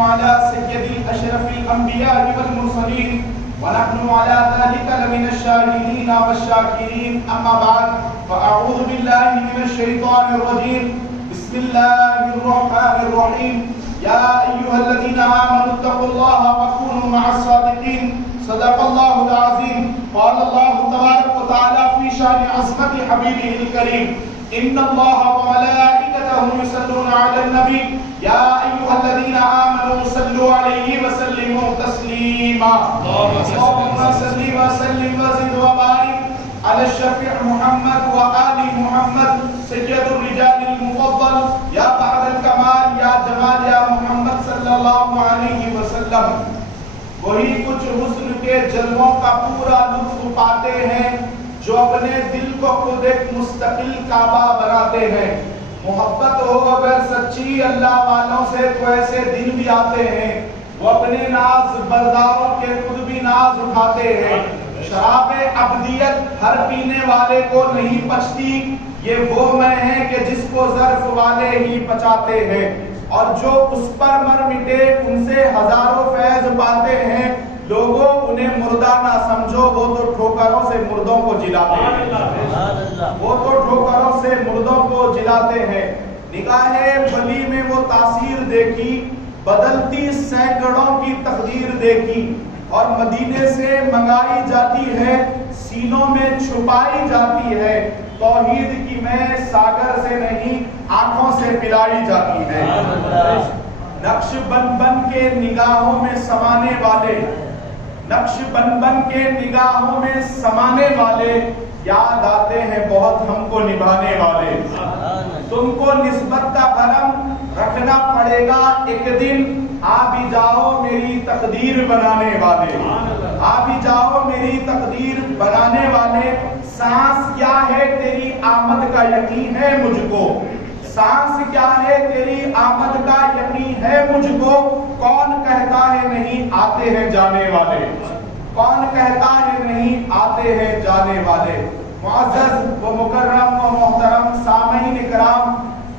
على سيد الأشرف الأنبياء والمرسلين ونحن على ذلك لمن الشاهدين والشاكرين. أما بعد فأعوذ بالله من الشيطان الرجيم. بسم الله الرحمن الرحيم. يا أيها الذين آمنوا اتقوا الله وكونوا مع الصادقين. صدق الله العظيم. قال الله تبارك وتعالى في شأن عظمة حبيبه الكريم: إن الله وملائكته يصلون على النبي يا أيها الذين آمنوا صلوا عليه وسلموا تسليما. اللهم صل وسلم وزد وبارك على الشفيع محمد وآل محمد سيد الرجال المفضل يا بعد الكمال يا جمال يا محمد صلی اللہ علیہ وسلم. وہی کچھ حسن کے جلووں کا پورا لطف پاتے ہیں جو اپنے دل کو خود ایک مستقل کعبہ بناتے ہیں. محبت ہو اگر سچی اللہ والوں سے تو ایسے دن بھی آتے ہیں وہ اپنے ناز برداروں کے خود بھی ناز اٹھاتے ہیں. شراب ابدیت ہر پینے والے کو نہیں پچتی، یہ وہ میں ہیں کہ جس کو ظرف والے ہی پچاتے ہیں. اور جو اس پر مر مٹے ان سے ہزاروں فیض پاتے ہیں. لوگوں انہیں مردہ نہ سمجھو، وہ تو ٹھوکروں سے مردوں کو جلاتے ہیں. وہ تو ٹھوکروں سے مردوں کو جلاتے ہیں. نگاہ ولی میں وہ تاثیر دیکھی، بدلتی سینکڑوں کی تقدیر دیکھی، اور مدینے سے منگائی جاتی ہے، سینوں میں چھپائی جاتی ہے. توحید کی میں ساگر سے نہیں آنکھوں سے پلائی جاتی ہے. نقش بن بن کے نگاہوں میں سمانے والے، نقش بن بن کے نگاہوں میں سمانے والے، یاد آتے ہیں بہت ہم کو نبھانے والے. تم کو نسبت کا بھرم رکھنا پڑے گا ایک دن، آ بھی جاؤ میری تقدیر بنانے والے. آ بھی جاؤ میری تقدیر بنانے والے. سانس کیا ہے تیری آمد کا یقین ہے مجھ کو، سانس کیا ہے تیری آمد کا یقین ہے مجھ کو. کون کہتا ہے نہیں آتے ہیں جانے والے، کون کہتا ہے نہیں آتے ہیں جانے والے. معزز و مکرم و محترم سامعین کرام،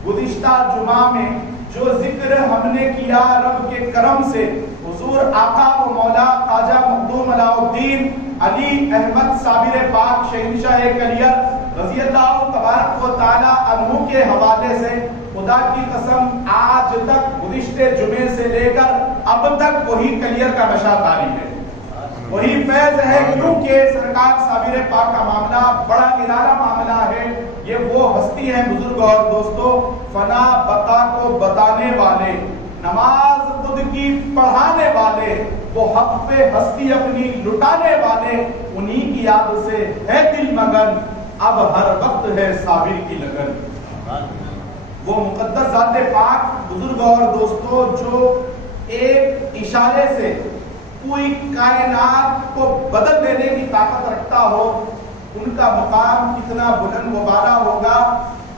گزشتہ جمعہ میں جو ذکر ہم نے کیا رب کے کرم سے حضور آقا و مولا خواجہ مخدوم علاء الدین علی احمد صابر پاک شہنشاہ کلیر رضی اللہ تبارک و تعالی عنہ کے حوالے سے خدا کی قسم آج تک گزشتے جمعے سے لے کر اب تک وہی کلیر کا نشہ طاری ہے، وہی فیض ہے. کیونکہ سرکار صابر پاک کا معاملہ بڑا نرالا معاملہ ہے. یہ وہ ہستی ہیں بزرگ اور دوستو، فنا بقا کو بتانے والے، نماز خود کی پڑھانے والے، وہ حق پہ ہستی اپنی لٹانے والے. انہی کی یاد سے ہے دل مگن، اب ہر وقت ہے صابر کی لگن. وہ مقدس ذات پاک بزرگ اور دوستو جو ایک اشارے سے پوری کائنات کو بدل دینے کی طاقت رکھتا ہو، ان کا مقام کتنا بلند و بالا ہوگا.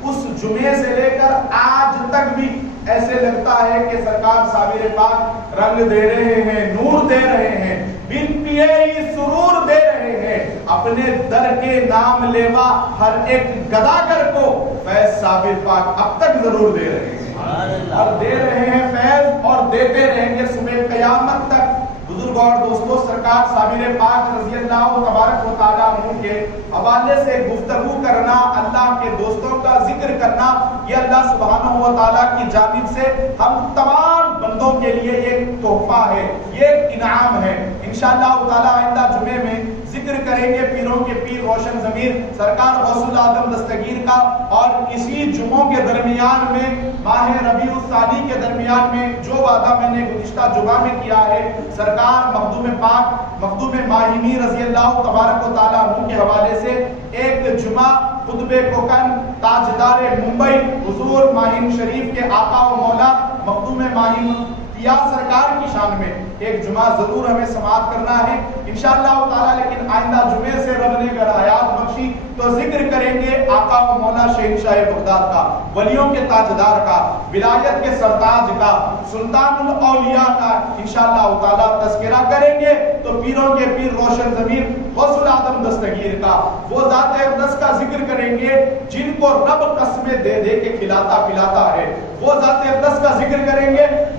اس جمعے سے لے کر آج تک بھی ایسے لگتا ہے کہ سرکار صابر پاک رنگ دے رہے ہیں، نور دے رہے ہیں، بن پیے سرور دے رہے ہیں. اپنے در کے نام لیوا ہر ایک گداگر کو فیض صابر پاک اب تک ضرور دے رہے ہیں، اور دے رہے ہیں فیض، اور دیتے رہیں گے صبح قیامت تک. بزرگ اور دوستو، سرکار صابر پاک رضی اللہ تبارک و تعالیٰ عنہ کے حوالے سے گفتگو کرنا، اللہ کے دوستوں کا ذکر کرنا، یہ اللہ سبحانہ و تعالیٰ کی جانب سے ہم تمام بندوں کے لیے ایک تحفہ ہے، یہ ایک انعام ہے. انشاءاللہ تعالیٰ آئندہ جمعے میں ذکر کریں گے پیروں کے پیر روشن ضمیر سرکار غوث العظم دستگیر کا. اور اسی جمعوں کے درمیان میں ماہ ربیع الثانی کے درمیان میں جو وعدہ میں نے گزشتہ جمعہ میں کیا ہے، سرکار مخدوم پاک مخدوم ماہمی رضی اللہ تبارک و تعالیٰ عنہ کے حوالے سے ایک جمعہ قطب کوکن تاجدار ممبئی حضور ماہین شریف کے آقا و مولا مخدوم ماہیم یا سرکار کی شان میں ایک جمعہ ضرور ہمیں سماعت کرنا ہے انشاءاللہ تعالی. لیکن آئندہ جمعے سے رب نے اگر حیات بخشی تو ذکر کریں گے آقا و مولا شہنشاہ بغداد کا، ولیوں کے تاجدار کا، ولایت کے سرتاج کا، سلطان الاولیاء کا انشاءاللہ تعالی تذکرہ کریں گے. تو پیروں کے پیر روشن ضمیر غوث العظم دستگیر کا، وہ ذات اقدس کا ذکر کریں گے جن کو رب قسمیں دے دے کے کھلاتا پلاتا ہے. وہ ذات اقدس کا ذکر کریں گے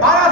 12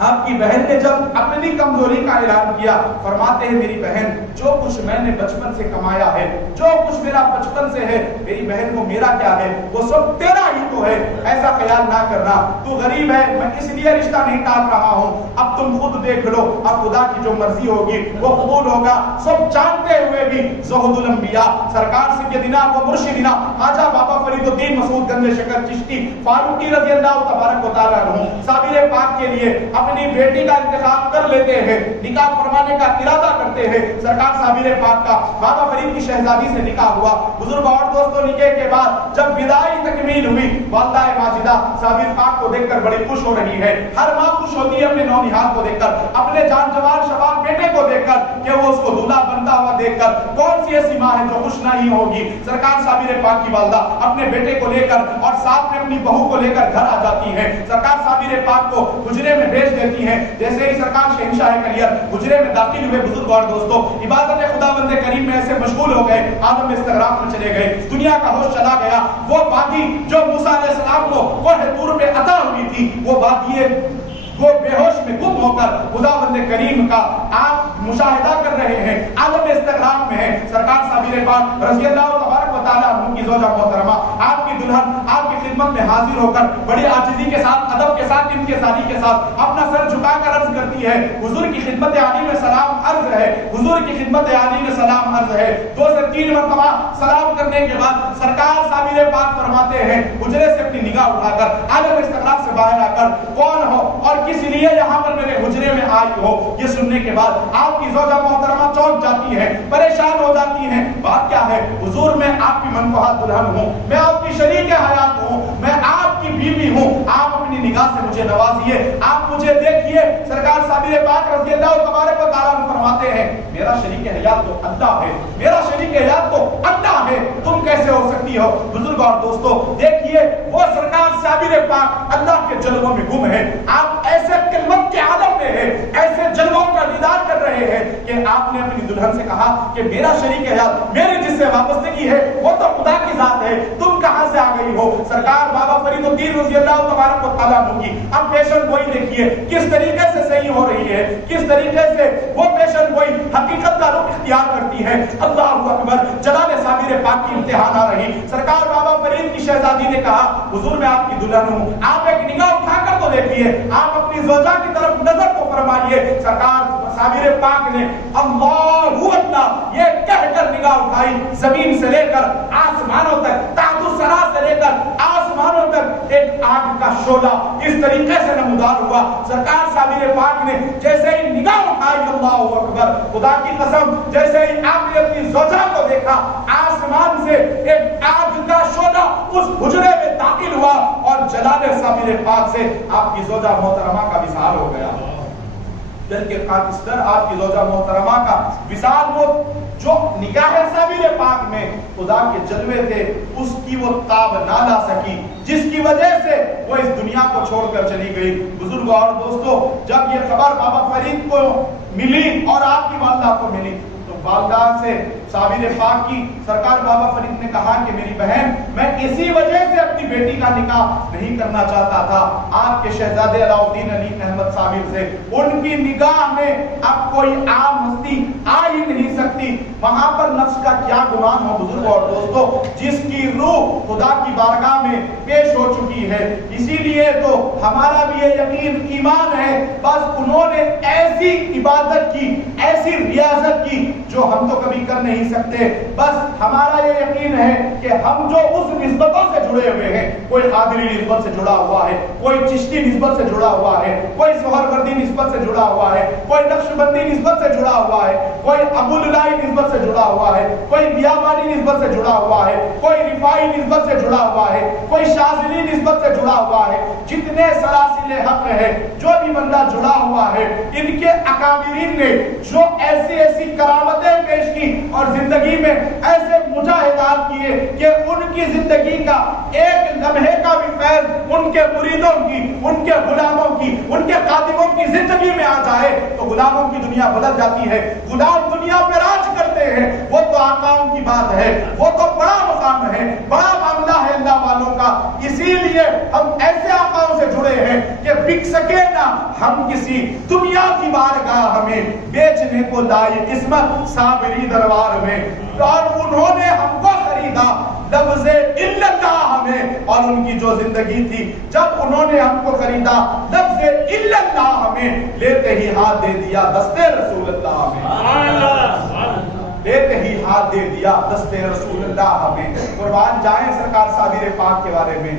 آپ کی بہن نے جب اپنی کمزوری کا اعلان کیا، فرماتے ہیں میری بہن جو کچھ میں نے بچپن سے کمایا ہے، جو کچھ میرا بچپن سے ہے، میری بہن کو میرا کیا ہے، وہ سب تیرا ہی تو ہے، ایسا خیال نہ کرنا، تو غریب ہے میں اس لیے رشتہ نہیں ٹال رہا ہوں، اب تم خود دیکھ لو، اب خدا کی جو مرضی ہوگی وہ قبول ہوگا۔ سب جانتے ہوئے بھی زہد الانبیاء سرکار سیدنا و مرشدنا خواجہ بابا فرید الدین مسعود گنج شکر چشتی فاروقی رضی اللہ تبارک و تعالیٰ عنہ صابر پاک کے لیے اپنی بیٹی کا انتخاب کر لیتے ہیں، نکاح فرمانے کا ارادہ کرتے ہیں۔ سرکار صابر پاک کا بابا فرید کی شہزادی سے نکاح ہوا۔ بزرگ اور دوستوں، نکاح کے بعد جب وداعی تکمیل ہوئی، والدہ ماجدہ صابر پاک کو دیکھ کر بڑی خوش ہو رہی ہے۔ ہر ماں خوش ہوتی ہے اپنے نونہال کو دیکھ کر، اپنے جان جوان شباب بیٹے کو دیکھ کر کہ وہ اس کو دولہا بنتا ہوا دیکھ کر۔ کون سی ایسی ماں ہے جو خوش نہیں ہوگی؟ سرکار صابر پاک کی والدہ اپنے بیٹے کو لے کر اور ساتھ میں اپنی بہو کو لے کر گھر آ جاتی ہیں۔ سرکار صابر پاک کو حجرے میں بھیج دیتی ہیں۔ جیسے ہی سرکار شہنشاہ کلیر حجرے میں داخل ہوئے، بزرگ اور دوستوں عبادت خداوند کریم میں ایسے مشغول ہو گئے، عالم استغراق میں چلے گئے، دنیا کا ہوش چلا گیا۔ وہ وادی جو موسیٰ علیہ السلام کو کوہ طور پہ عطا ہوئی تھی، وہ وادی وہ بے ہوش میں گم ہو کر خداوند کریم کا آپ مشاہدہ کر رہے ہیں، عالم استغراق میں ہے۔ سرکار صابر پاک رضی اللہ تبارک و تعالیٰ عنہ کی زوجہ محترمہ آپ کی دلہن آپ کی خدمت میں حاضر ہو کر بڑی عاجزی کے ساتھ، ادب کے ساتھ، انکساری کے ساتھ اپنا سر جھکا کر عرض کرتی ہے، حضور کی خدمت عالی میں سلام عرض ہے، حضور کی خدمت عالی میں سلام عرض ہے۔ 2 سے 3 مرتبہ سلام کرنے کے بعد سرکار صابر پاک فرماتے ہیں، حجرے سے اپنی نگاہ اٹھا کر عالم استغراق سے باہر آ کر کون ہو اور کس لیے یہاں پر میرے حجرے میں آئی ہو؟ یہ سننے کے بعد آپ کی زوجہ محترمہ چونک جاتی ہے، پریشان ہو جاتی ہیں۔ بات کیا ہے؟ حضور میں آپ کی منفعت دلہن ہوں، میں آپ کی شریک حیات ہوں، میں آپ کی بیوی ہوں، آپ اپنی نگاہ سے مجھے نوازیے، آپ مجھے دیکھیے۔ سرکار صابر پاک رضی اللہ تبارک و تعالیٰ عنہ فرماتے ہیں، میرا شریک حیات تو اللہ ہے، میرا شریک حیات تو اللہ ہے، تم کیسے ہو سکتی ہو؟ بزرگ اور دوستو دیکھیے، وہ سرکار صابر پاک اللہ کے جلووں میں گم ہے، آپ ایسے کلمت کے عالم میں ہے، ایسے جلووں کا دیدار کر رہے ہیں کہ آپ نے اپنی دلہن سے کہا کہ میرا شریک حیات، میری جس سے وابستگی ہے وہ تو خدا کی ذات ہے، تم کہاں سے آ گئی ہو؟ سرکار بابا فرید الدین رضی اللہ تبارک و تعالیٰ عنہ کی اب پیشن گوئی دیکھیے کس طریقے سے صحیح ہو رہی ہے، کس طریقے سے وہ پیشن گوئی حقیقت کا رخ اختیار کرتی ہے۔ اللہ اکبر، جلال صابر پاک کی امتحان آ رہی۔ سرکار بابا فرید کی شہزادی نے کہا، حضور میں آپ کی دلہن ہوں، آپ ایک نگاہ اٹھا کر تو دیکھیے، آپ اپنی زوجہ کی طرف نظر تو فرمائیے۔ سرکار صابر پاک نے اللہ اللہ یہ کہہ کر نگاہ اٹھائی، زمین سے لے کر آسمانوں تک، تحت الثری سے لے کر آسمانوں تک ایک آگ کا شعلہ اس طریقے سے نمودار ہوا۔ سرکار صابر پاک نے جیسے ہی نگاہ اٹھائی، اللہ اکبر، خدا کی قسم، جیسے ہی آپ نے اپنی زوجہ کو دیکھا، آسمان سے ایک آگ کا شعلہ اس حجرے میں داخل ہوا اور جلال صابر پاک سے آپ کی زوجہ محترمہ کا وصال ہو گیا۔ دل کے خاکستر آپ کی زوجہ محترمہ کا وصال، وہ جو نگاہ صابر پاک میں خدا کے جلوے تھے اس کی وہ تاب نہ لا سکی، جس کی وجہ سے وہ اس دنیا کو چھوڑ کر چلی گئی۔ بزرگوں اور دوستوں، جب یہ خبر بابا فرید کو ملی اور آپ کی والدہ کو ملی تو والدہ سے صابر پاک کی سرکار بابا فرید نے کہا کہ میری بہن، میں اسی وجہ سے اپنی بیٹی کا نکاح نہیں کرنا چاہتا تھا آپ کے شہزادے علاء الدین علی احمد صابر سے، ان کی نگاہ میں اب کوئی عام ہستی آ ہی نہیں سکتی، وہاں پر نفس کا کیا گمان ہو۔ بزرگوں اور دوستوں، جس کی روح خدا کی بارگاہ میں پیش ہو چکی ہے، اسی لیے تو ہمارا بھی یہ یقین ایمان ہے، بس انہوں نے ایسی عبادت کی، ایسی ریاضت کی جو ہم تو کبھی کر نہیں سکتے۔ بس ہمارا یہ یقین ہے کہ ہم جو اس نسبتوں سے جڑے ہوئے ہیں، کوئی قادری نسبت سے جڑا ہوا ہے، کوئی چشتی نسبت سے جڑا ہوا ہے، کوئی سہروردی نسبت سے جڑا ہوا ہے، کوئی نقشبندی نسبت سے جڑا ہوا ہے، کوئی ابواللائی نسبت سے جڑا ہوا ہے، کوئی بیابانی نسبت سے جڑا ہوا ہے، کوئی رفائی نسبت سے جڑا ہوا ہے، کوئی شاذلی نسبت سے جڑا ہوا ہے، جتنے سلاسل حق ہے، جو بھی بندہ جڑا ہوا ہے، ان کے اکابرین نے جو ایسی ایسی کرامتیں پیش کی اور زندگی میں ایسے مجاہدات کیے کہ ان کی زندگی کا ایک لمحے کا بھی فیض ان کے مریدوں کی، ان کے غلاموں کی، ان کے خادموں کی زندگی میں آ جائے تو غلاموں کی دنیا بدل جاتی ہے۔ غلام دنیا پہ راج کرتے ہیں، وہ تو آقاؤں کی بات ہے، وہ تو بڑا مقام ہے، بڑا معاملہ ہے اللہ والوں کا اسی لیے ہم ایسے آقاؤں سے جڑے ہیں کہ بک سکے نہ ہم کسی دنیا کی بارگاہ میں، بیچنے کو لائی قسمت صابری دربار میں، اور انہوں نے ہم کو خریدا لفظ الا اللہ میں، اور ان کی جو زندگی تھی جب انہوں نے ہم کو خریدا لفظ الا اللہ میں، لیتے ہی ہاتھ دے دیا دستے رسول اللہ میں، لیتے ہی ہاتھ دے دیا دستے رسول اللہ میں۔ قربان جائیں سرکار صابر پاک کے بارے میں،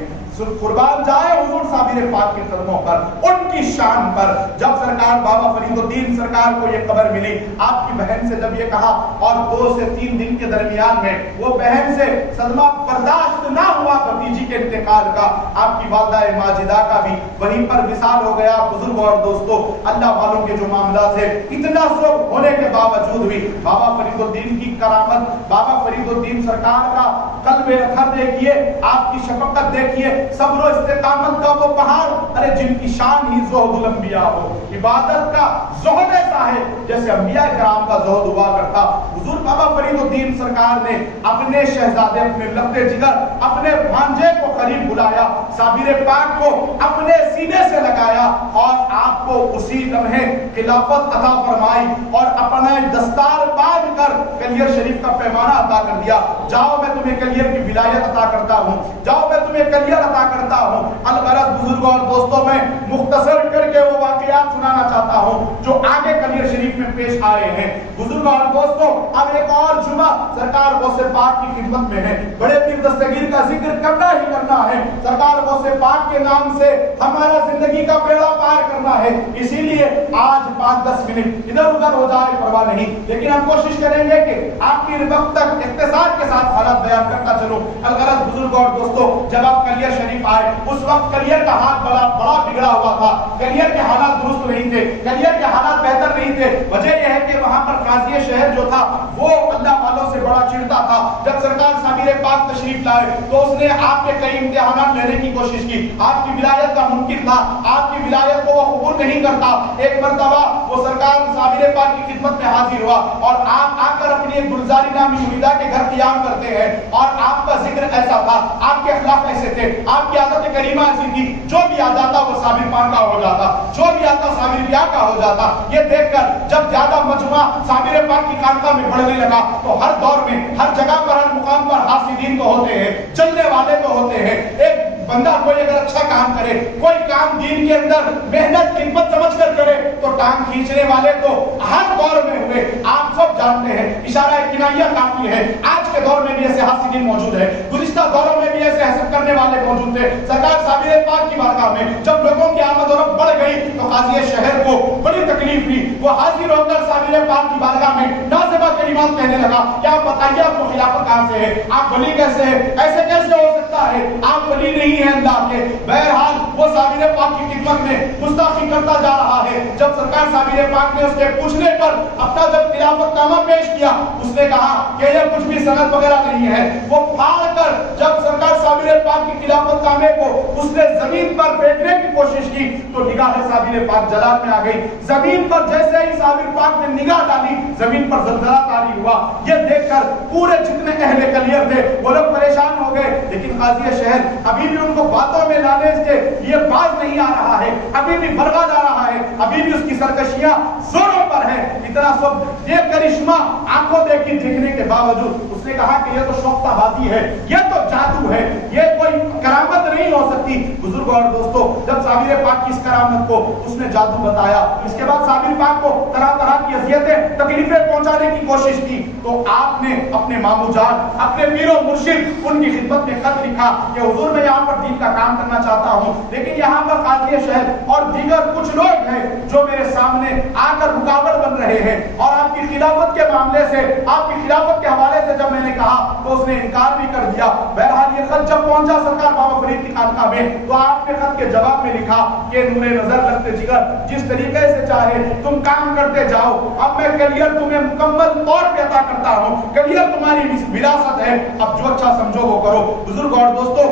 قربان جائے حضور صابر پاک کے قدموں پر، ان کی شان پر۔ جب سرکار بابا فرید الدین سرکار کو یہ خبر ملی، آپ کی بہن سے جب یہ کہا، اور 2 سے 3 دن کے درمیان میں وہ بہن سے صدمہ برداشت نہ ہوا بھتیجی کے انتقال کا، آپ کی والدہ ماجدہ کا بھی وہیں پر وصال ہو گیا۔ بزرگوں اور دوستوں، اللہ والوں کے جو معاملات ہیں، اتنا سب ہونے کے باوجود بھی بابا فرید الدین کی کرامت، بابا فرید الدین سرکار کا قلب اطہر دیکھیے، آپ کی شفقت دیکھیے، صبر و استقامت کا وہ پہاڑ، ارے جن کی شان ہی زہد الانبیاء ہو، عبادت کا زہد ایسا ہے جیسے انبیاء کرام کا زہد ہوا کرتا۔ حضور بابا فرید الدین سرکار نے اپنے شہزادے، اپنے لفتے جگر، اپنے بھانجے کو قریب بلایا، صابر پاک کو اپنے سینے سے لگایا، اور آپ کو اسی لمحے خلافت عطا فرمائی، اور اپنا دستار باندھ کر کلیئر شریف کا پیمانہ عطا کر دیا، جاؤ میں تمہیں کلیئر کی ولایت عطا کرتا ہوں، جاؤ میں تمہیں کلیئر عطا کرتا ہوں۔ الغرض بزرگوں اور دوستوں، میں مختصر کر کے وہ واقعات سنانا چاہتا ہوں جو آگے کلیئر شریف میں پیش آئے ہیں۔ بزرگوں اور دوستوں، اب ایک اور جمعہ سرکار غوث پاک کی خدمت میں ہے، بڑے پیر دستگیر کا ذکر کرنا ہی کرنا ہے، سرکار غوث پاک کے نام سے ہمارا زندگی کا بیڑا پار کرنا ہے، اسی لیے آج 5-10 منٹ ادھر ادھر ہو جائے پرواہ نہیں، لیکن ہم کوشش کریں گے کہ آخر وقت تک اختصار کے ساتھ حالات بیان کرتا چلوں۔ الغرض بزرگوں اور دوستوں، جب آپ کلیئر شریف آئے اس وقت کلیئر کا حال بڑا بگڑا ہوا تھا، کلیئر کے حالات درست نہیں تھے، کلیئر کے حالات بہتر نہیں تھے۔ وجہ یہ ہے کہ وہاں پر قاضی شہر جو تھا وہ اللہ والوں سے بڑا چڑھتا تھا۔ جب سرکار صابر پاک تشریف لائے تو اس نے آپ کے کئی امتحانات لینے کی کوشش کی، آپ کی ولایت کا منکر تھا، آپ کی ولایت کو وہ قبول نہیں کرتا۔ ایک مرتبہ وہ سرکار صابر پاک کی خدمت میں حاضر ہوا، اور آپ آ کر اپنی ایک گلزاری نامی مریدہ کے گھر قیام کرتے ہیں، اور آپ کا ذکر ایسا تھا، آپ کے اخلاق ایسے تھے، آپ کی عادت کریمہ ایسی تھی، جو بھی آ جاتا وہ صابر پاک کا ہو جاتا، جو بھی آتا صابر پاک کا ہو جاتا۔ یہ دیکھ کر جب زیادہ مجموعہ صابر پاک کی خانقاہ میں بڑھنے لگا تو ہر دور میں ہر جگہ پر ہر مقام پر حاسدین تو ہوتے ہیں، چلنے والے تو ہوتے ہیں۔ ایک بندہ کوئی اگر اچھا کام کرے، کوئی کام دین کے اندر محنت خدمت سمجھ کر کرے تو ٹانگ کھینچنے والے تو ہر دور میں ہوئے، آپ سب جانتے ہیں، اشارہ کنایہ کافی ہے، آج کے دور میں بھی ایسے حاسدین موجود ہیں، گزشتہ دوروں میں بھی ایسے حسد کرنے والے موجود تھے۔ سرکار صابر پاک کی بارگاہ میں جب لوگوں کی آمد و رفت بڑھ گئی تو قاضی شہر کو بڑی تکلیف ہوئی، وہ حاضر ہو کر صابر پاک کی بارگاہ میں نازبہ کلمات کہنے لگا، کیا بتائیے آپ کو خلافت کہاں سے ہے، آپ ولی کیسے ہیں، ایسے کیسے ہو سکتا ہے، آپ ولی نہیں ہیں اللہ کے۔ بہرحال وہ صابر پاک کی خدمت میں گستاخی کرتا جا رہا ہے۔ جب سرکار صابر پاک نے اس کے پوچھنے پر اپنا جب خلافت نامہ پیش کیا، اس نے کہا کہ یہ کچھ بھی سند وغیرہ نہیں ہے۔ وہ پھاڑ کر جب سرکار صابر پاک کی خلافت نامے کو اس نے زمین پر پھینکنے کی کوشش کی تو نگاہ صابر پاک جلال میں آ گئی۔ زمین پر جیسے ہی صابر پاک نے نگاہ ڈالی، زمین پر زلزلہ طاری ہوا۔ یہ دیکھ کر پورے جتنے اہل کلیئر تھے وہ لوگ پریشان ہو گئے، لیکن قاضی شہر ابھی بھی ان کو باتوں میں لانے سے یہ باز نہیں آ رہا ہے، ابھی بھی بھرگا جا رہا ہے، ابھی بھی اس کی سرکشیاں زوروں پر ہے۔ اتنا سب یہ کرشمہ آنکھوں دیکھنے کے باوجود اس نے کہا کہ یہ تو شوختہ بازی ہے، یہ تو جادو ہے، یہ کوئی کرامت نہیں ہو سکتی۔ بزرگوں اور دوستوں، جب صابر پاک کی اس کرامت کو اس نے جادو بتایا، اس کے بعد صابر پاک کو طرح طرح کی اذیتیں تکلیفیں پہنچانے کی کوشش کی، تو آپ نے اپنے مامو جان، اپنے پیر و مرشد، ان کی خدمت میں خط لکھا کہ حضور میں یہاں پر دین کا کام کرنا چاہتا ہوں، لیکن یہاں پر قاضی شہر اور دیگر کچھ لوگ ہیں جو میرے سامنے آ کر رکاوٹ بن رہے ہیں، اور آپ کی خلافت کے معاملے سے، آپ کی خلافت کے حوالے سے جب میں نے کہا تو اس نے انکار بھی کر دیا۔ بہرحال یہ خط جب پہنچا سرکار بابا فرید کی خانقاہ میں تو آپ نے خط کے جواب میں لکھا کہ نور نظر لگتے جگر، جس طریقے سے چاہے تم کام کرتے جاؤ، اب میں کلیئر تمہیں مکمل طور پہ عطا کرتا ہوں، کلیئر تمہاری وراثت ہے، اب جو اچھا سمجھو وہ کرو۔ بزرگ اور دوستوں،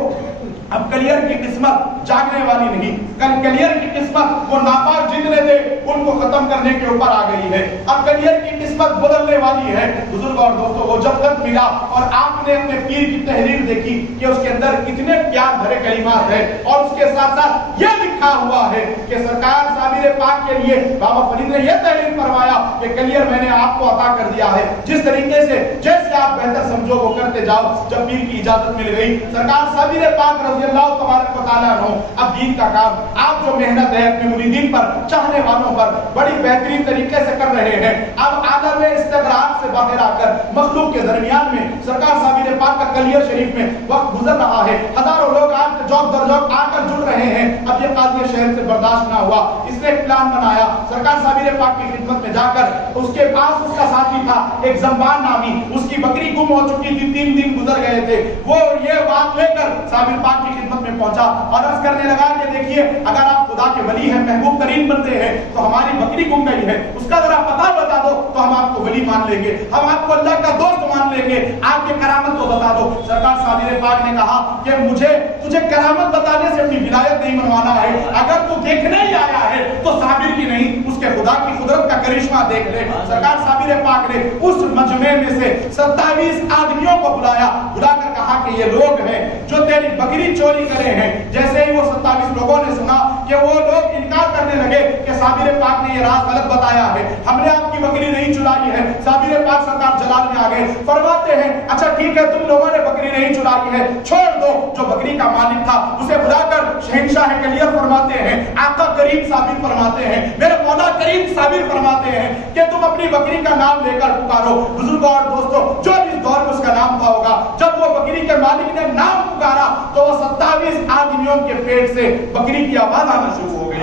اب کلیئر کی قسمت جاگنے والی نہیں، کلیئر کی قسمت وہ ناپاک جتنے تھے ان کو ختم کرنے کے اوپر آ گئی ہے، اب کلیئر کی قسمت بدلنے والی ہے۔ بزرگ اور دوستو، وہ جب تک ملا اور آپ نے اپنے پیر کی تحریر دیکھی کہ اس کے اندر کتنے پیار بھرے کلمات ہیں، اور اس کے ساتھ ساتھ یہ لکھا ہوا ہے کہ سرکار صابر پاک کے لیے بابا فرید نے یہ تحریر فرمایا کہ کلیئر میں نے آپ کو عطا کر دیا ہے، جس طریقے سے جیسے آپ بہتر سمجھو وہ کرتے جاؤ۔ جب پیر کی اجازت مل گئی، سرکار صابر پاک رضی اللہ تبارک و تعالیٰ عنہ اب دین کا کام، آپ جو محنت ہے اپنے مریدین پر، چاہنے والوں پر بڑی بہترین طریقے سے کر رہے ہیں۔ اب عالم استغراق سے باہر آ کر مخلوق کے درمیان میں سرکار صابر پاک کا کلیئر شریف میں وقت گزر رہا ہے، ہزاروں لوگ آج جوق در جوق آ کر جڑ رہے ہیں۔ اب یہ قاضی شہر سے برداشت نہ ہوا، اس نے ایک پلان بنایا، سرکار صابر پاک کی خدمت میں جا کر اس کے پاس اس کا ساتھی تھا ایک زنبان نامی، اس کی بکری گم ہو چکی تھی، 3 دن گزر گئے تھے، وہ یہ بات لے کر صابر پاک کی خدمت میں پہنچا اور عرض کرنے لگا کہ دیکھیے اگر آپ خدا کے ولی ہیں، محبوب ترین بندے ہیں، تو ہماری بکری گم گئی ہے، اس کا ذرا پتہ بتا دو تو ہم آپ کو ولی مان لیں گے، ہم آپ کو اللہ کا دوست مان لیں گے، آپ کی کرامت تو بتا دو۔ سرکار صابر پاک نے کہا کہ مجھے تجھے کرامت بتانے سے اپنی ولایت نہیں منوانا ہے، اگر تو دیکھنے ہی آیا ہے تو صابر کی نہیں اس کے خدا کی قدرت کا کرشمہ دیکھ لے۔ سرکار صابر پاک نے اس مجمع میں سے 27 آدمیوں کو بلا کر کہا کہ یہ لوگ ہیں جو تیری بکری چوری کرے ہیں۔ جیسے ہی وہ 27 لوگوں نے سنا کہ وہ لوگ انکار کرنے لگے کہ صابر پاک نے یہ راز غلط بتایا ہے، ہم نے آپ کی بکری نہیں چرائی ہے، صابر پاک سرکار جلال میں آ گئے، فرماتے ہیں اچھا ٹھیک ہے تم لوگوں نے بکری نہیں چرائی ہے، چھوڑ دو۔ جو بکری کا مالک تھا اسے بلا کر شہنشاہ کلیئر فرماتے ہیں، آقا کریم صابر فرماتے ہیں، میرے مولا کریم صابر فرماتے ہیں کہ تم اپنی بکری کا نام لے کر پکارو۔ بزرگوں اور دوستوں، جو اس دور میں اس کا نام تھا ہوگا، جب وہ بکری کے مالک نے نام پکارا تو وہ 27 آدمیوں کے پیٹ سے بکری کی آواز آنا شروع ہو گئی،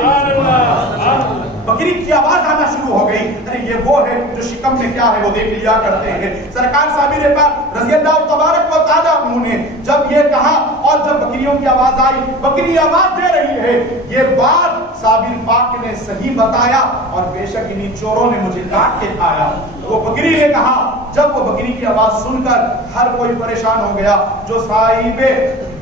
بکری کی آواز آنا شروع ہو گئی۔ ارے یہ وہ ہے جو شکم میں کیا ہے وہ دیکھ لیا کرتے ہیں۔ سرکار صابر پاک رضی اللہ تبارک و تعالیٰ عنہ نے جب یہ کہا اور جب بکریوں کی آواز آئی، بکری آواز دے رہی ہے، یہ بات صابر پاک نے صحیح بتایا اور بے شک انہی چوروں نے مجھے کاٹ کے کھایا۔ وہ بکری نے کہا، جب وہ بکری کی آواز سن کر ہر کوئی پریشان ہو گیا،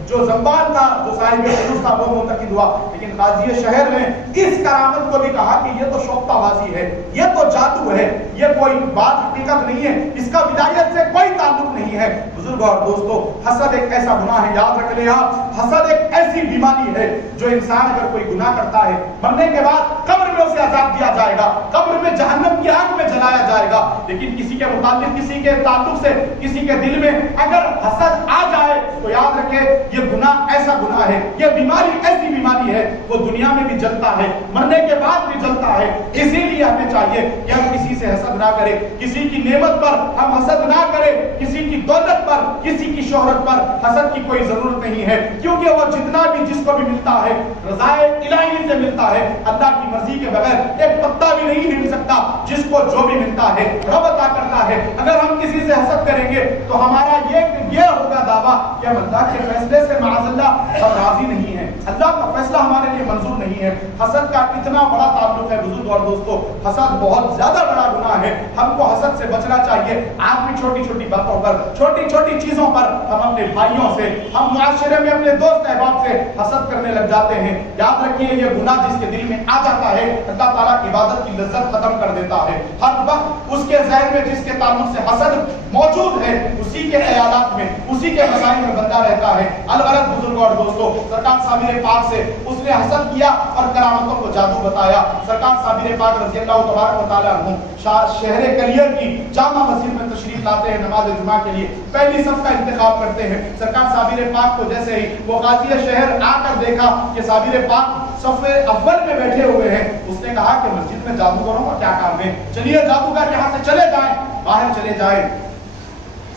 جو زنبان تھا، جو صاحب خلوص تھا وہ منتقد ہوا، لیکن قاضی شہر نے اس کرامت کو بھی کہا کہ یہ تو شوفتہ بازی ہے، یہ تو جادو ہے، یہ کوئی بات حقیقت نہیں ہے، اس کا بدایت سے کوئی تعلق نہیں ہے۔ بزرگوں اور دوستو، حسد ایک ایسا گناہ ہے، یاد رکھ لیں آپ، حسد ایک ایسی بیماری ہے جو انسان اگر کوئی گناہ کرتا ہے، مرنے کے بعد قبر میں اسے عذاب دیا جائے گا، قبر میں جہنم کی آگ میں جلایا جائے گا، لیکن کسی کے متعلق، کسی کے تعلق سے، کسی کے دل میں اگر حسد آ جائے تو یاد رکھے یہ گناہ ایسا گناہ ہے، یہ بیماری ایسی بیماری ہے، وہ دنیا میں بھی جلتا ہے، مرنے کے بعد بھی جلتا ہے۔ اسی لیے ہمیں چاہیے کہ ہم کسی سے حسد نہ کریں، کسی کی نعمت پر ہم حسد نہ کریں، کسی کی دولت پر، کسی کی شہرت پر حسد کی کوئی ضرورت نہیں ہے، کیونکہ وہ جتنا بھی جس کو بھی ملتا ہے رضائے الہی سے ملتا ہے، اللہ کی مرضی کے بغیر ایک پتا بھی نہیں ہل سکتا، جس کو جو بھی ملتا ہے رب عطا کرتا ہے۔ اگر ہم کسی سے حسد کریں گے تو ہمارا یہ ہوگا دعویٰ کہ ہم اللہ کے فیصلے سے معاذ اللہ ہم راضی نہیں ہیں، اللہ کا فیصلہ ہمارے لیے منظور نہیں ہے۔ حسد کا اتنا بڑا تعلق ہے بزرگ اور دوستو، حسد بہت زیادہ بڑا گناہ ہے، ہم کو حسد سے بچنا چاہیے۔ آج بھی چھوٹی چھوٹی باتوں پر، چھوٹی چھوٹی چیزوں پر ہم اپنے بھائیوں سے، ہم معاشرے میں اپنے دوست احباب سے حسد کرنے لگ جاتے ہیں۔ یاد رکھیے یہ گناہ جس کے دل میں آ جاتا ہے، اللہ تعالیٰ کی عبادت کی لذت ختم کر دیتا ہے۔ ہر وقت اس کے ذہن میں جس کے تعلق سے حسد موجود ہے، اسی کے خیالات میں، اسی کے مسائل میں بندہ رہتا ہے۔ الغرض بزرگوں اور دوستو، سرکار صابر پاک سے اس نے حسد کیا اور کرامتوں کو جادو بتایا۔ سرکار صابر پاک رضی اللہ تبارک و تعالیٰ عنہ شہر کلیئر کی جامع مسجد میں تشریف لاتے ہیں نماز جمعہ کے لیے، پہلی صف کا انتخاب کرتے ہیں۔ سرکار صابر پاک کو جیسے ہی وہ قاضی شہر آ کر دیکھا کہ صابر پاک صف اول میں بیٹھے ہوئے ہیں، اس نے کہا کہ مسجد میں جادوگروں کا کیا کام ہے، چلیے جادوگر یہاں سے چلے جائیں، باہر چلے جائیں۔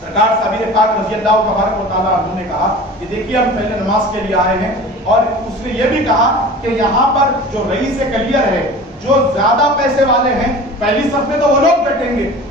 سرکار صابر پاک رضی اللہ تبارک و تعالیٰ عنہ نے کہا کہ دیکھیے ہم پہلے نماز کے لیے آئے ہیں، اور اس نے یہ بھی کہا کہ یہاں پر جو رئیس کلیئر ہے، جو زیادہ پیسے والے ہیں، پہلی صف میں تو وہ لوگ بیٹھیں گے،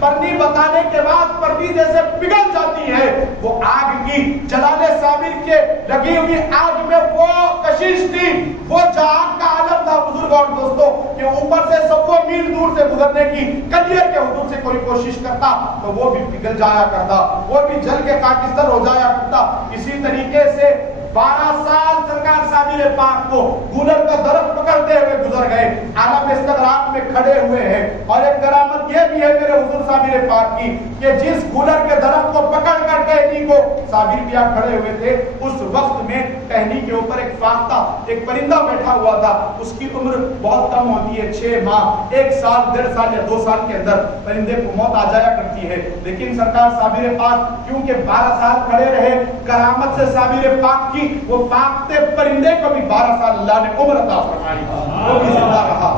پرنی بتانے کے بعد پرنی جیسے پگھل جاتی ہے، وہ آگ کی جلال صابر کے لگی ہوئی آگ میں وہ کشش تھی، وہ جہان کا عالم تھا بزرگ اور دوستوں، کہ اوپر سے سو میل دور سے گزرنے کی کلیئر کے حدود سے کوئی کوشش کرتا تو وہ بھی پگھل جایا کرتا، وہ بھی جل کے خاکستر ہو جایا کرتا۔ اسی طریقے سے 12 سال سرکار صابر پاک کو گولر کا درخت پکڑتے ہوئے گزر گئے، عالم استغراق میں کھڑے ہوئے ہیں۔ اور ایک کرامت یہ بھی ہے میرے حضور صابر پاک کی کہ جس گولر کے درخت کو پکڑ کر ٹہنی کو صابر پیا کھڑے ہوئے تھے، اس وقت میں ٹہنی کے اوپر ایک فاختہ، ایک پرندہ بیٹھا ہوا تھا، اس کی عمر بہت کم ہوتی ہے، 6 ماہ، 1 سال، 1.5 سال یا 2 سال کے اندر پرندے کو موت آ جایا کرتی ہے۔ لیکن سرکار صابر پاک کیونکہ 12 سال کھڑے رہے، کرامت سے صابر پاک کی وہ فاختے پرندے کو بھی 12 سال اللہ نے عمر عطا فرمائی، وہ بھی زندہ رہا۔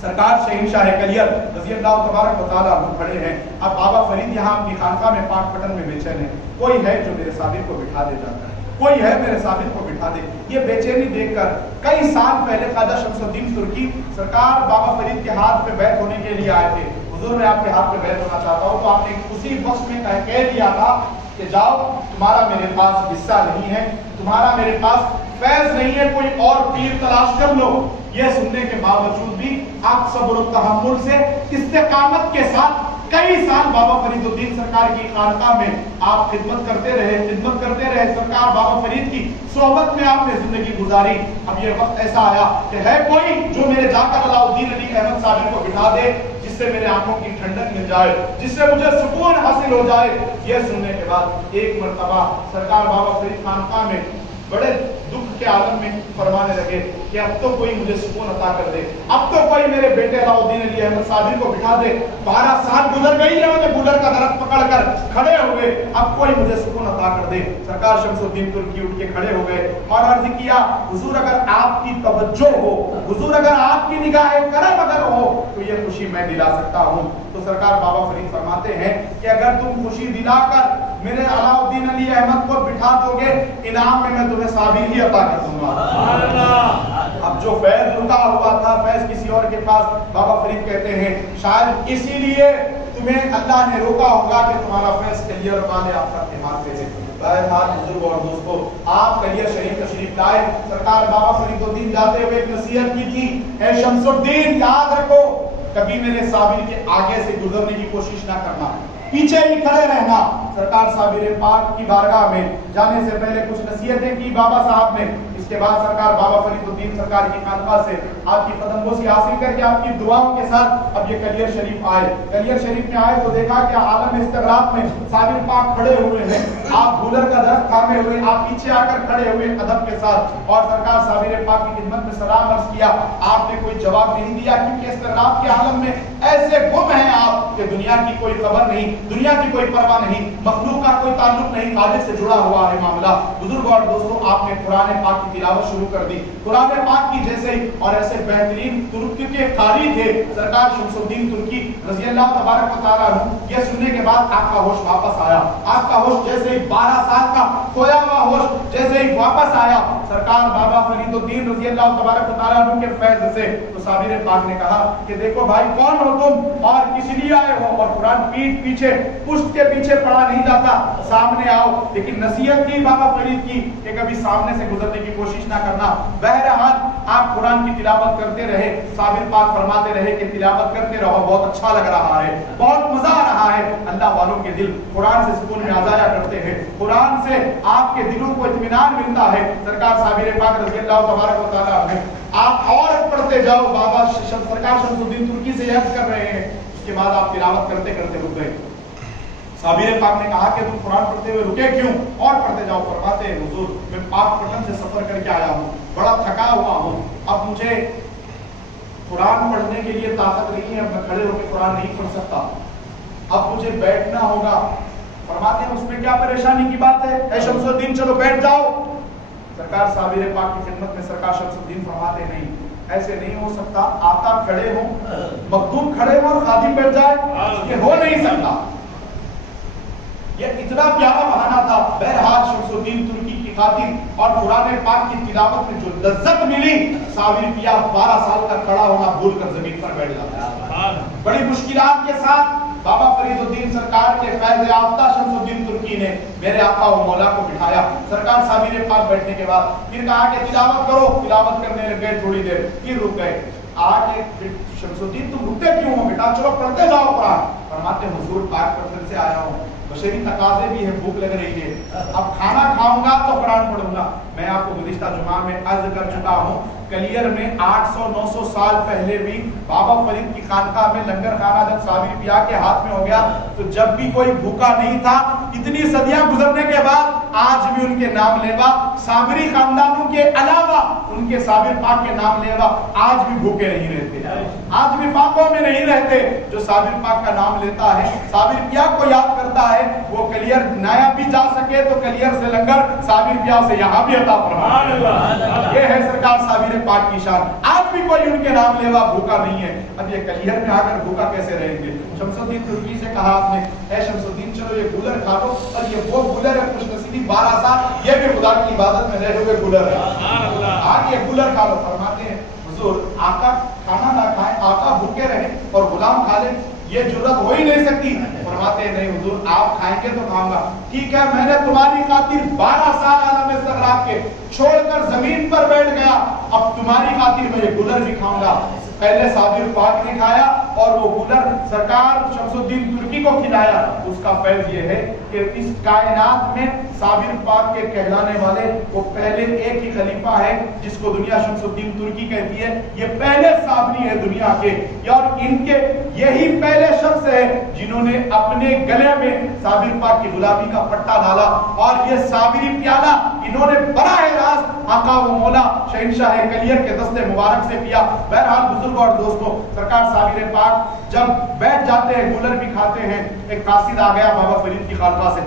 سرکار شہنشاہ کلیئر رضی اللہ تبارک و تعالیٰ عنہ کھڑے ہیں۔ اب بابا فرید یہاں اپنی خانقاہ میں پاک پٹن میں بے چین ہے، کوئی ہے جو میرے صابر کو بٹھا دے جاتا ہے، کوئی ہے میرے صابر کو بٹھا دے۔ یہ بے چینی دیکھ کر کئی سال پہلے خواجہ شمس الدین ترکی سرکار بابا فرید کے ہاتھ پہ بیعت ہونے کے لیے آئے تھے۔ حضور میں آپ کے ہاتھ پہ بیعت ہونا چاہتا ہوں، تو آپ نے اسی وقت میں کہہ دیا تھا کہ جاؤ، تمہارا میرے پاس حصہ نہیں ہے، تمہارا میرے پاس فیض نہیں ہے، کوئی اور پیر تلاش کر لو۔ یہ سننے کے باوجود بھی آپ صبر و تحمل سے استقامت کے ساتھ کئی سال بابا فرید الدین سرکار کی خانقاہ میں آپ خدمت کرتے رہے، سرکار بابا فرید کی صحبت میں آپ نے زندگی گزاری۔ اب یہ وقت ایسا آیا کہ ہے کوئی جو میرے جاکر علاؤالدین علی احمد صابر کو بٹھا دے، جس سے میرے آنکھوں کی ٹھنڈک مل جائے، جس سے مجھے سکون حاصل ہو جائے۔ یہ سننے کے بعد ایک مرتبہ سرکار بابا فرید خانقاہ میں بڑے دکھ کے عالم میں فرمانے لگے کہ اب تو کوئی مجھے سکون عطا کر دے، اب تو کوئی میرے بیٹے علاؤالدین علی احمد صابر کو بٹھا دے۔ 12 سال گزر گئی ہے، مجھے گولر کا درخت پکڑ کر کھڑے ہوئے، اب کوئی مجھے سکون عطا کر دے۔ سرکار شمس الدین ترکی اٹھ کے کھڑے ہو گئے اور عرض کیا، حضور اگر آپ کی توجہ ہو، حضور اگر آپ کی نگاہ کرم اگر ہو تو یہ خوشی میں دلا سکتا ہوں۔ تو سرکار بابا فرید فرماتے ہیں کہ اگر تم خوشی دلا کر میرے علاؤالدین علی احمد کو بٹھا دو گے، انعام میں تمہیں صابر ہی عطا کر دوں گا۔ اب جو فیض رکا ہوا تھا، فیض کسی اور کے پاس، بابا فرید کہتے ہیں شاید اسی لیے تمہیں اللہ نے روکا ہوگا کہ تمہارا فیض کلیئر والے آفت کے ہاتھ پہ سے۔ بہرحال بزرگ اور دوستو، آپ کلیئر شریف تشریف لائے، سرکار بابا فرید الدین جاتے ہوئے ایک نصیحت کی تھی، اے شمس الدین یاد رکھو، کبھی میرے صابر کے آگے سے گزرنے کی کوشش نہ کرنا، پیچھے ہی کھڑے رہنا۔ سرکار صابر پاک کی بارگاہ میں جانے سے پہلے کچھ نصیحتیں کی بابا صاحب نے، اس کے بعد سرکار بابا فرید الدین سرکار کی خانقاہ سے آپ کی قدم بوسی حاصل کر کے آپ کی دعاؤں کے ساتھ اب یہ کلیئر شریف آئے۔ کلیئر شریف میں آئے تو دیکھا کہ عالم استغراق میں صابر پاک کھڑے ہوئے ہیں، آپ گولر کا درخت تھامے ہوئے، آپ پیچھے آ کر کھڑے ہوئے ادب کے ساتھ، اور سرکار صابر پاک کی خدمت میں سلام عرض کیا۔ آپ نے کوئی جواب نہیں دیا کیونکہ استغراق کے عالم میں ایسے گم ہیں آپ کہ دنیا کی کوئی خبر نہیں، دنیا کی کوئی پرواہ نہیں، مخلوق کا کوئی تعلق نہیں، خالق سے جڑا ہوا ہے معاملہ۔ بزرگ اور دوستوں، آپ نے قرآن پاک کی تلاوت شروع کر دی، قرآن پاک کی جیسے ہی، اور ایسے بہترین ترکی کے قاری تھے سرکار شمس الدین ترکی رضی اللہ تبارک و تعالیٰ عنہ۔ یہ سننے کے بعد آپ کا ہوش واپس آیا، آپ کا ہوش جیسے ہی 12 سال کا کھویا ہوا ہوش جیسے ہی واپس آیا سرکار بابا فرید الدین رضی اللہ تبارک و تعالیٰ عنہ کے فیض سے، تو صابر پاک نے کہا کہ دیکھو بھائی کون ہو تم اور کس لیے آئے ہو، اور قرآن پیٹھ پیچھے پشت کے پیچھے پڑا نہیں جاتا، سامنے آؤ۔ لیکن نصیحت کی بابا فرید کی کہ کبھی سامنے سے گزرنے کی کوشش نہ کرنا۔ بہرحال آپ قرآن کی تلاوت کرتے رہے، صابر پاک فرماتے رہے کہ تلاوت کرتے رہو، بہت اچھا لگ رہا ہے، بہت مزہ آ رہا ہے۔ اللہ والوں کے دل قرآن سے سکون میں آ جایا کرتے ہیں، قرآن سے آپ کے دلوں کو اطمینان ملتا ہے۔ سرکار صابر پاک رضی اللہ تبارک و تعالیٰ عنہ آپ اور پڑھتے جاؤ، بابا سرکار شمس الدین ترکی سے عرض کر رہے ہیں، اس کے بعد آپ تلاوت کرتے کرتے رک گئے۔ صابر پاک نے کہا کہ تم قرآن پڑھتے ہوئے رکے کیوں، اور پڑھتے جاؤ۔ فرماتے ہیں حضور میں پاک پٹن سے سفر کر کے آیا ہوں، بڑا تھکا ہوا ہوں، اب مجھے قرآن پڑھنے کے لیے طاقت نہیں ہے، اب میں کھڑے ہو کے قرآن نہیں پڑھ سکتا، اب مجھے بیٹھنا ہوگا۔ فرماتے ہیں اس میں کیا پریشانی کی بات ہے، اے شمس الدین چلو بیٹھ جاؤ۔ سرکار صابر پاک کی خدمت میں سرکار شمس الدین فرماتے نہیں، ایسے نہیں ہو سکتا، آقا کھڑے ہوں، مخدوم کھڑے ہوں اور خادم بیٹھ جائے، یہ ہو نہیں سکتا۔ یہ اتنا پیارا بہانہ تھا۔ بہرحال شمس الدین ترکی کی خاطر اور قرآن پاک کی تلاوت میں جو لذت ملی، صابر پیا 12 سال کا کھڑا ہونا بھول کر زمین پر بیٹھ جاتا ہے۔ بڑی مشکلات کے ساتھ الدین سرکار کے فیض یافتہ شمس الدین ترکی نے میرے آقا و مولا کو بٹھایا. سرکار صابر پاک بیٹھنے کے بعد پھر کہا کہ تلاوت کرو. تلاوت کرنے لگ گئے, تھوڑی دیر پھر رک گئے. آگے شمس الدین تم رکتے کیوں ہو بیٹا, چلو پڑھتے جاؤ قرآن. فرماتے حضور پاک پتھر سے آیا ہوں, بشری تقاضے بھی ہیں, بھوک لگ رہی ہے, اب کھانا کھاؤں گا تو قرآن پڑھوں گا. میں آپ کو گزشتہ جمعہ میں عرض کر چکا ہوں, کلیئر میں 800-900 سال پہلے بھی بابا فرید کی خانقاہ میں لنگر خانہ جب صابر پیا کے ہاتھ میں ہو گیا تو جب بھی کوئی بھوکا نہیں تھا, اتنی صدیاں گزرنے کے بعد آج بھی ان کے نام لیوا صابری خاندانوں کے علاوہ ان کے صابر پاک کے نام لیوا آج بھی بھوکے نہیں رہتے, آج بھی فاقوں میں نہیں رہتے. جو صابر پاک کا نام لیتا ہے, صابر پیا کو یاد کرتا ہے, وہ کلیئر نیا بھی جا سکے تو کلیئر سے لنگر صابر پیا سے یہاں بھی عطا فرمائے. یہ ہے سرکار صابر پاک کی شان. آج بھی کوئی ان کے نام لیوا بھوکا نہیں ہے. اب یہ کلیئر میں آ کر بھوکا کیسے رہیں گے؟ شمس الدین ترکی سے کہا آپ نے, اے شمس الدین چلو یہ گولر کھا لو, اور یہ وہ گولر ہے خوش نصیبی 12 سال یہ بھی خدا کی عبادت میں رہے ہوئے گولر ہے, آج یہ گولر کھا لو. فرماتے ہیں حضور آقا کھانا نہ کھائیں, آقا بھوکے رہیں اور غلام کھا لیں, یہ جرت ہو ہی نہیں سکتی. فرماتے ہیں نہیں حضور آپ کھائیں گے تو کھاؤں گا. ٹھیک ہے, میں نے تمہاری خاطر 12 سال عالم استغراق کے چھوڑ کر زمین پر بیٹھ گیا, اب تمہاری خاطر میں یہ گلر بھی کھاؤں گا. پہلے صابر پاک نے کھایا اور وہ گلر سرکار شمس الدین ترکی کو کھلایا. اس کا فیض یہ ہے کہ اس کائنات میں صابر پاک کے کہلانے والے وہ پہلے ایک ہی خلیفہ ہے جس کو دنیا شمس الدین ترکی کہتی ہے. یہ پہلے صابری ہے دنیا کے, اور ان کے یہی پہلے شخص ہے جنہوں نے اپنے گلے میں صابر پاک کی غلامی کا پٹا ڈالا, اور یہ صابری پیالہ انہوں نے براہ راست آقا و مولا شہنشاہ کلیئر کے دست مبارک سے پیا. بہرحال بزرگ اور دوستوں, سرکار صابر پاک جب بیٹھ جاتے ہیں, گولر بھی کھاتے ہیں, ایک قاصد آ گیا بابا فرید کی خانقاہ سے,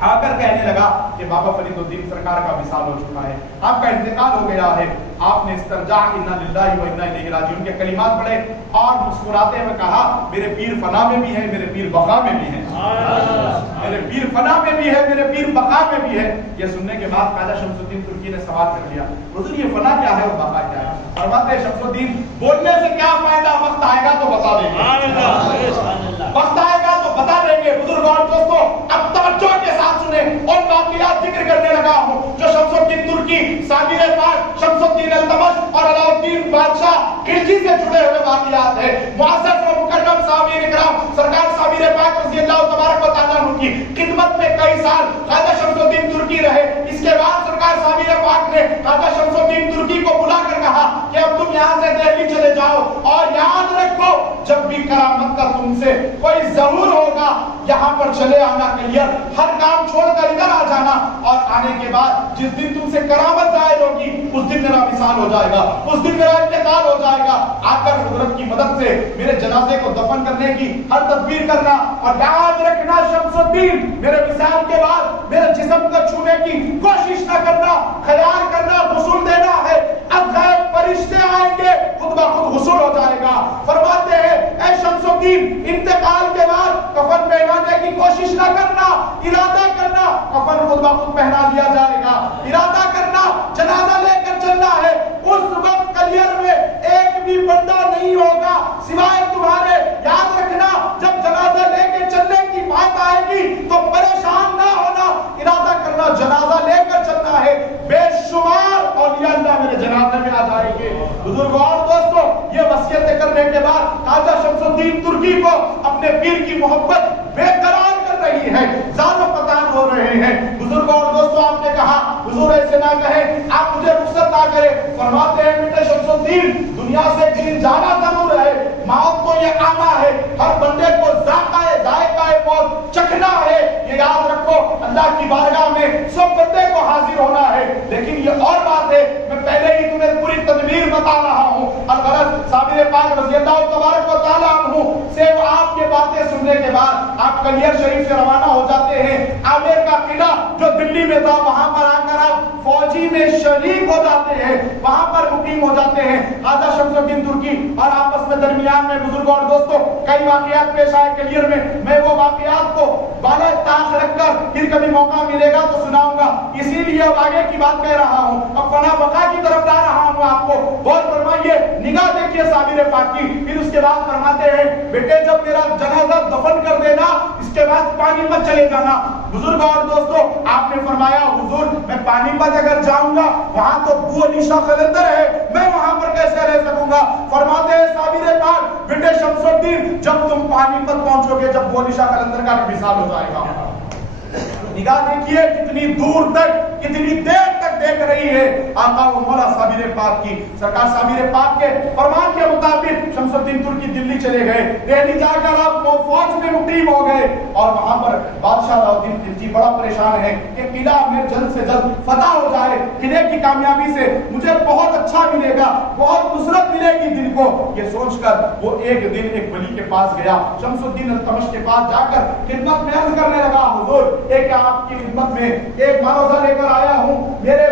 آ کر کہنے لگا کہ بابا فرید الدین سرکار کا وصال ہو چکا ہے, آپ کا انتقال ہو گیا ہے. آپ نے استرجاع انا للہ و انا الیہ راجعون کے کلمات پڑھے اور مسکراتے ہوئے کہا میرے پیر فنا میں بھی ہے, میرے پیر بقا میں بھی ہے, میرے پیر فنا میں بھی ہے, میرے پیر بقا میں بھی ہے. یہ سننے کے بعد خواجہ شمس الدین ترکی نے سوال کر لیا, حضور یہ فنا کیا ہے اور بقا کیا ہے؟ فرماتے ہیں شمس الدین بولنے سے کیا فائدہ, وقت آئے گا تو بتا دیں گے, وقت آئے گا تو بتا دیں گے. بزرگ اور دوستوں اب توجہ کے ساتھ سنیں, اور واقعات ذکر کرنے لگا ہوں جو شمس الدین ترکی, صابر پاک, شمس الدین التمش اور علاؤالدین بادشاہ خلجی سے جڑے ہوئے واقعات ہیں. معزز و مکرم صابرین کرام, سرکار صابر پاک رضی اللہ تبارک و تعالیٰ عنہ کی خدمت میں کئی سال خواجہ شمس الدین ترکی رہے. اس کے بعد سرکار صابر پاک نے خواجہ شمس الدین ترکی کو بلا کر کہا کہ اب تم یہاں سے دہلی چلے جاؤ, اور یاد رکھو جب بھی کرامت کا تم سے کوئی ضرور ہوگا یہاں پر چلے آنا, کلیئر ہر کام چھوڑ کر ادھر آ جانا, اور آنے کے بعد جس دن تم سے کرامت ظاہر ہوگی اس دن میرا وصال ہو جائے گا, اس دن میرا انتقال ہو جائے گا. آ کر قدرت کی مدد سے میرے جنازے کو دفن کرنے کی ہر تدبیر کرنا, اور یاد رکھنا شمس الدین میرے وصال کے بعد میرے جسم کو چھونے کی کوشش نہ کرنا, خیال کرنا غسل دینا ہے, اب غائب فرشتے آئیں گے خود بخود غسل ہو جائے گا. فرماتے ہیں اے شمس الدین انتقال کے بعد کفن پہنانے کی کوشش نہ کرنا, ارادہ کرنا کفن خود بخود پہنا دیا جائے گا, ارادہ کرنا جنازہ لے کر چلنا ہے. اس وقت کلیئر میں ایک بھی بندہ نہیں ہوگا سوائے تمہارے. یاد رکھنا جب جنازہ لے کے چلنے کی بات آئے گی تو پریشان نہ ہونا, ارادہ کرنا جنازہ لے کر چلنا ہے. بے شمار اولیاء اللہ میرے جنازے میں آ جائیں گے. بزرگوں اور دوستوں, یہ وصیتیں کرنے کے بعد خواجہ شمس الدین ترکی کو اپنے پیر کی محبت بے قرار کر رہی ہے, زاد و پتان ہو رہے ہیں. بزرگوں اور دوستوں آپ نے کہا حضور ایسے نہ کہیں, آپ مجھے رخصت نہ کریں. فرماتے ہیں بیٹے شمس الدین دنیا سے دین جانا ضرور ہے, موت تو یہ آنا ہے, ہر بندے کو ذائقہ موت چکھنا ہے. یہ یاد رکھو اللہ کی بارگاہ میں سب بندے کو حاضر ہونا ہے. لیکن یہ اور بات ہے, میں پہلے ہی تمہیں پوری تدبیر بتا رہا ہوں. الغرض صابر پاک رضی اللہ تبارک و تعالیٰ عنہ سے آپ کے باتیں سننے کے بعد آپ کلیئر شریف سے روانہ ہو جاتے ہیں. عامر کا قلعہ جو دلی میں تھا وہاں پر آ کر آپ فوجی میں شریک ہو جاتے ہیں, وہاں پر مقیم ہو جاتے ہیں. خواجہ شمس الدین ترکی اور آپس میں درمیان میں بزرگوں اور دوستوں کئی واقعات پیش آئے کلیئر میں وہ واقعات کو بالا طاق رکھ کر پھر کبھی موقع ملے گا تو سناؤں گا, اسی لیے اب آگے کی بات کہہ رہا ہوں. اب فنا بقا کی طرف لا رہا ہوں آپ کو, غور فرمائیے, نگاہ دیکھیے صابر پاک کی. پھر اس کے بعد فرماتے ہیں بیٹے جب میرا جنازہ دفن کر دینا, کے بعد پانی پت چلے جانا۔ بزرگ اور دوستو، آپ نے فرمایا حضور میں پانی پت اگر جاؤں گا وہاں تو ابو علی شاہ قلندر ہے، میں وہاں پر کیسے رہ سکوں گا؟ فرماتے ہیں صابر پاک بیٹے شمس الدین، جب تم پانی پت پہنچو گے، جب ابو علی شاہ قلندر کا وصال ہو جائے گا، نگاہ دیکھیے کتنی دور تک، کتنی دیر تک دیکھ رہی ہے آقا و مولا صابر پاک کی۔ سرکار صابر پاک کے فرمان کے مطابق شمس الدین ترکی دلی چلے گئے، دہلی جا کر آپ فوج میں مقیم ہو گئے، اور وہاں پر بادشاہ علاؤالدین خلجی بڑا پریشان ہے کہ قلعہ میں جلد سے جلد فتح ہو جائے، قلعے کی کامیابی سے مجھے بہت اچھا ملے گا، بہت نصرت ملے گی دل کو۔ یہ سوچ کر وہ ایک دن ایک ولی کے پاس گیا، شمس الدین التمش کے پاس جا کر خدمت میں عرض کرنے لگا، حضور ایک آپ کی خدمت میں ایک معاوضہ لے کر آیا ہوں، میرے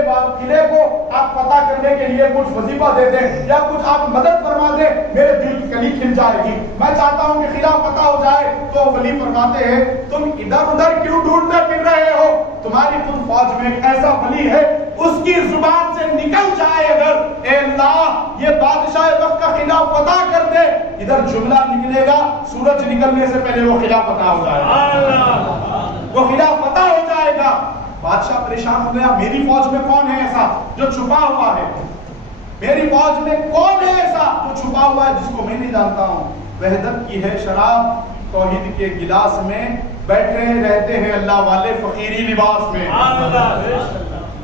قلعے کو آپ فتح کرنے کے لیے کچھ وظیفہ دے دیں یا کچھ آپ مدد فرما دیں، میرے دل کی کلی کھل جائے گی، میں چاہتا ہوں کہ قلعہ فتح ہو جائے۔ تو ولی فرماتے ہیں تم ادھر ادھر کیوں ڈھونڈتے پھر رہے ہو؟ تمہاری خود فوج میں ایک ایسا ولی ہے، اس کی زبان سے نکل جائے اگر اے اللہ یہ بادشاہ وقت کا قلعہ فتح کر دے، ادھر جملہ نکلے گا سورج نکلنے سے پہلے وہ قلعہ فتح ہو جائے گا، وہ قلعہ فتح ہو جائے گا۔ بادشاہ پریشان ہو گیا، میری فوج میں کون ہے ایسا جو چھپا ہوا ہے؟ میری فوج میں کون ہے ایسا جو چھپا ہوا ہے جس کو میں نہیں جانتا ہوں؟ وحدت کی ہے شراب توحید کے گلاس میں، بیٹھے رہتے ہیں اللہ والے فقیری لباس میں،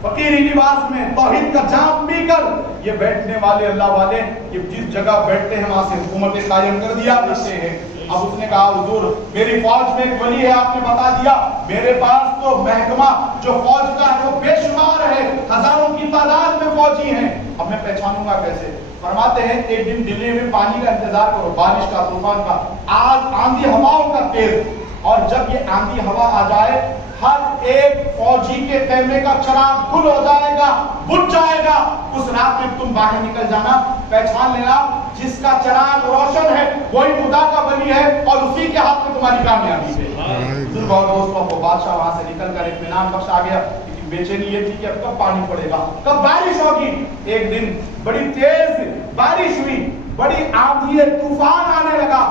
فقیری لباس میں توحید کا جام پی کر یہ بیٹھنے والے اللہ والے یہ جس جگہ بیٹھتے ہیں وہاں سے حکومت قائم کر دیا کرتے ہیں۔ اب اس نے کہا حضور میری فوج میں ایک ولی ہے، آپ نے بتا دیا، میرے پاس تو محکمہ جو فوج کا ہے وہ بے شمار ہے، ہزاروں کی تعداد میں فوجی ہیں، اب میں پہچانوں گا کیسے؟ فرماتے ہیں ایک دن دلی میں پانی کا انتظار کرو، بارش کا، طوفان کا، آج آندھی ہواؤں کا تیز، اور جب یہ آندھی ہوا آ جائے ہر ایک فوجی کے خیمے کا چراغ گل ہو جائے گا، بجھ جائے گا، اس رات میں تم باہر نکل جانا، پہچان لینا جس کا چراغ روشن ہے وہی خدا کا ولی ہے اور اسی کے ہاتھ میں تمہاری کامیابی ہے۔ بزرگ اور دوستوں کو بادشاہ وہاں سے نکل کر اطمینان بخش آ گیا، لیکن بے چینی یہ تھی کہ اب کب پانی پڑے گا، کب بارش ہوگی۔ ایک دن بڑی تیز بارش ہوئی، بڑی آندھی طوفان آنے لگا،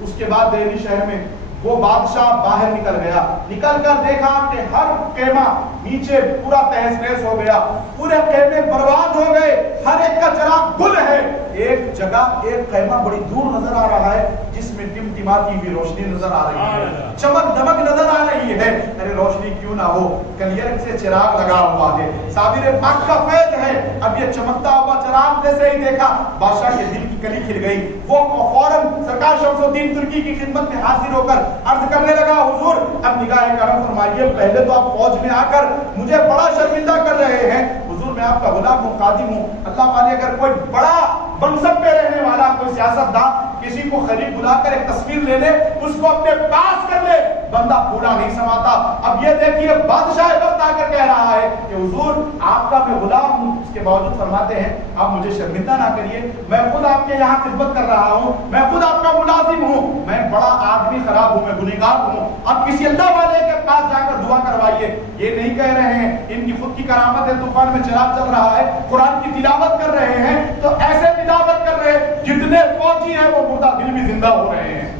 اس کے بعد دہلی شہر میں وہ بادشاہ باہر نکل گیا، نکل کر دیکھا کہ ہر خیمہ نیچے پورا تہس نہس ہو گیا، پورے خیمے برباد ہو گئے، ہر ایک کا چراغ گل ہے۔ ایک جگہ ایک خیمہ بڑی دور نظر آ رہا ہے جس میں ٹمٹماتی ہوئی روشنی نظر آ رہی ہے، چمک دمک نظر آ رہی ہے، ارے روشنی کیوں نہ ہو، کلیئر سے چراغ لگا ہوا ہے، صابر پاک کا فیض ہے۔ اب یہ چمکتا ہوا چراغ جیسے ہی دیکھا بادشاہ کے دل کی کلی کھل گئی، وہ فوراً سرکار شمس الدین ترکی کی خدمت میں حاضر ہو کر عرض کرنے لگا، حضور اب نگاہ کرم فرمائیے، پہلے تو آپ فوج میں آ کر مجھے بڑا شرمندہ کر رہے ہیں، حضور میں آپ کا غلام ہوں، خادم ہوں، اللہ والے اگر کوئی بڑا منصب پہ رہنے والا کوئی سیاستدان کسی کو قریب بلا کر ایک تصویر لے لے، اس کو اپنے پاس کر لے، بندہ پورا نہیں سماتا۔ اب یہ دیکھیے بادشاہ وقت آ کر کہہ رہا ہے کہ حضور آپ کا میں غلام ہوں، اس کے باوجود فرماتے ہیں آپ مجھے شرمندہ نہ کریے، میں خود آپ کے یہاں خدمت کر رہا ہوں، میں خود آپ کا ملازم ہوں، میں بڑا آدمی خراب ہوں، میں گنہگار ہوں، اب کسی اللہ والے کے پاس جا کر دعا کروائیے۔ یہ نہیں کہہ رہے ہیں، ان کی خود کی کرامت ہے، طوفان میں چراغ چل رہا ہے، قرآن کی تلاوت کر رہے ہیں، تو ایسے تلاوت کر رہے ہیں جتنے فوجی ہیں وہ مردہ دل بھی زندہ ہو رہے ہیں۔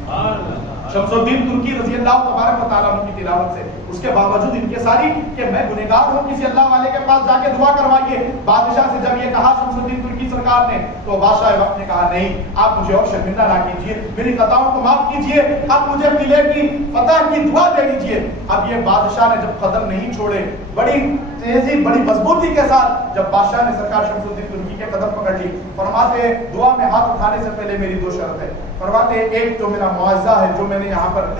شمس الدین ترکی رضی اللہ تبارک و تعالیٰ عنہ کی تلاوت سے، اس کے باوجود ان کے ساری کہ میں گنہگار ہوں، کسی اللہ والے کے پاس جا کے دعا کروائیے۔ بادشاہ سے جب یہ کہا شمس الدین ترکی سرکار نے تو بادشاہ وقت نے کہا نہیں، آپ مجھے اور شرمندہ نہ کیجیے، میری خطاؤں کو معاف کیجیے، اب مجھے قلعے کی فتح کی دعا دے دیجیے۔ اب یہ بادشاہ نے جب قدم نہیں چھوڑے، بڑی تیزی بڑی مضبوطی کے ساتھ جب بادشاہ نے سرکار شمس الدین ترکی کے قدم پکڑ لی، فرماتے دعا میں ہاتھ اٹھانے سے پہلے میری دو شرط ہے، فرماتے ایک جو میرا معاوضہ ہے جو میں نے یہاں پر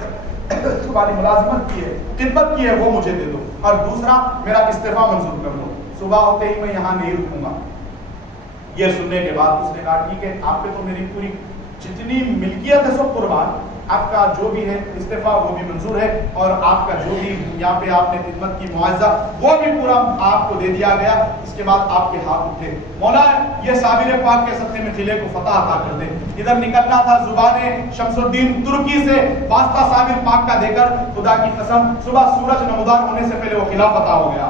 تمہاری ملازمت کی ہے، خدمت کی ہے، وہ مجھے دے دو، اور دوسرا میرا استعفیٰ منظور کر دو، صبح ہوتے ہی میں یہاں نہیں رکوں گا۔ یہ سننے کے بعد اس نے کہا ٹھیک ہے، آپ پہ تو میری پوری جتنی ملکیت ہے سب قربان، آپ کا جو بھی ہے استعفیٰ وہ بھی منظور ہے، اور آپ کا جو بھی یہاں پہ آپ نے خدمت کی معاوضہ وہ بھی پورا آپ کو دے دیا گیا۔ اس کے بعد آپ کے ہاتھ اٹھے، مولا یہ صابر پاک کے صدقے میں قلعے کو فتح عطا کر دے۔ ادھر نکلنا تھا زبان شمس الدین ترکی سے واسطہ صابر پاک کا دے کر، خدا کی قسم صبح سورج نمودار ہونے سے پہلے وہ قلعہ فتح ہو گیا۔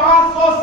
500